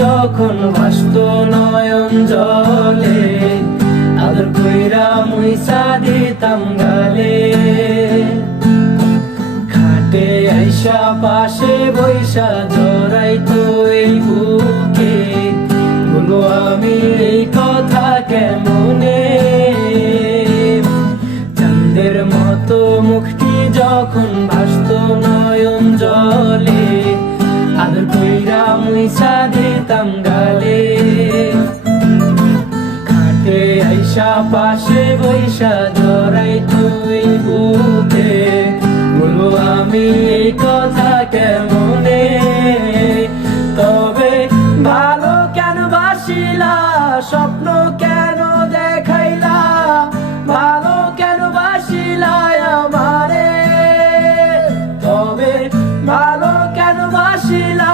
যখন ভাসত নয়ন জলে, আদর কইরা মুইসা দিতাম গালে। খাটে আইসা পাশে বৈশা জড়াইতো এই বুকে, বলো আমি এই কথা কেমনে। চাঁদের মতো মুখটি যখন ভাসত নয়ন জলে, আদর কইরা মুইসা দিতাম গালে। খাটে আইসা পাশে বৈশা জড়াইতো এই বুকে, বলো আমি এই কথা কেমনে। তবে ভালো কেন বাসিলা, স্বপ্ন কেন দেখাইলা, ভালো কেন বাসিলা আমারে। তবে ভালো কেন বাসিলা,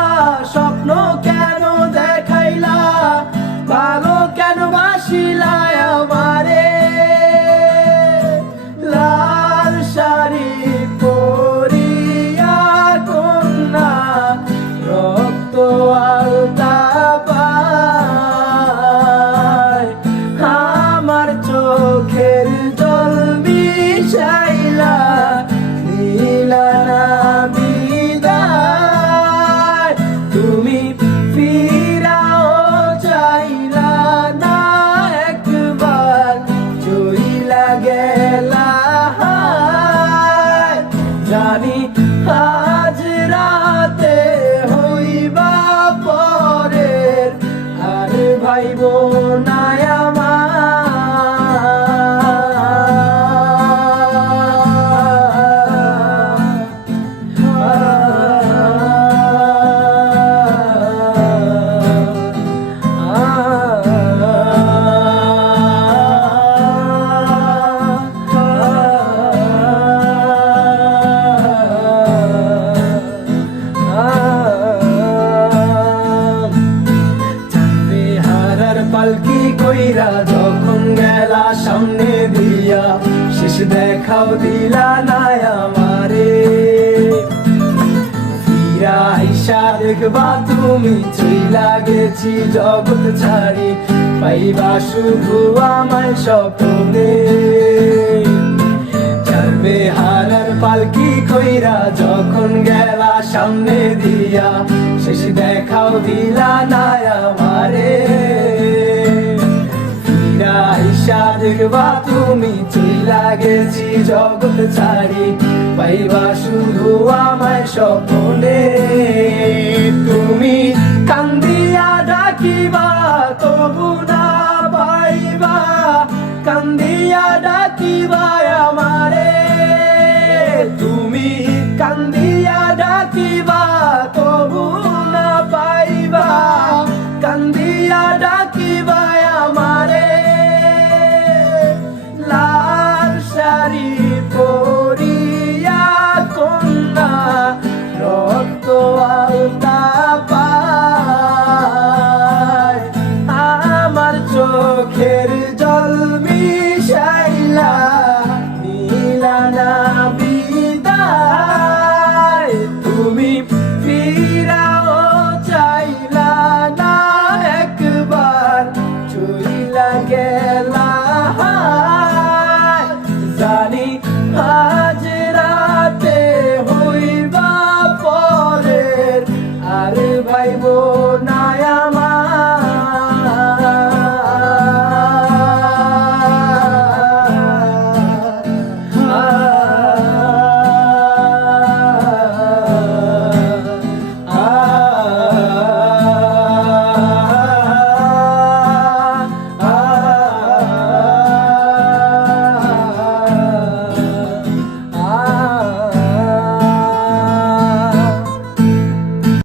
স্বপ্ন কেন দেখাইলা, ভালো কেন বাসিলা আমারে। লাল শাড়ি পরিয়া কন্যা, রক্ত আলতা পায়, আমার চোখের জল মিশাইলা দিলা না বিদায়। তুমি ফিরাও চাইলা না একবার, চইলা গেলা। জানি আজ রাতে হইবা পরের, আর ভাইব না পালকি কইরা যখন গেলা সামনে দিয়া, শেষ দেখাও দিলা না আমারে। ফিরা আইসা দেখবা তুমি চইলা গেছি জগৎ ছাড়ি, পাইবা শুধু আমায় স্বপ্নে। চারবে হারার পালকি কইরা যখন গেলা সামনে দিয়া, শেষ দেখাও দিলা না আমারে। আইসা দেখবা তুমি চইলা গেছি জগৎ ছাড়ি, পাইবা শুধু আমায় স্বপ্নে। তুমি কান্দিয়া ডাকিবা তবু না পাইবা, কান্দিয়া ডাকিবা আমারে। তুমি কান্দিয়া ডাকিবা তবু না পাইবা, কান্দিয়া ডাকিবা আমারে। লাল শাড়ি পরিয়া কন্যা, রক্ত আলতা পায়, আমার চোখের জল মিশাইলা দিলা না বিদায়। তুমি ফিরাও চাইলা না একবার, চইলা গেলা। জানি আজ রাতে হইবা পরের, আর ভাইব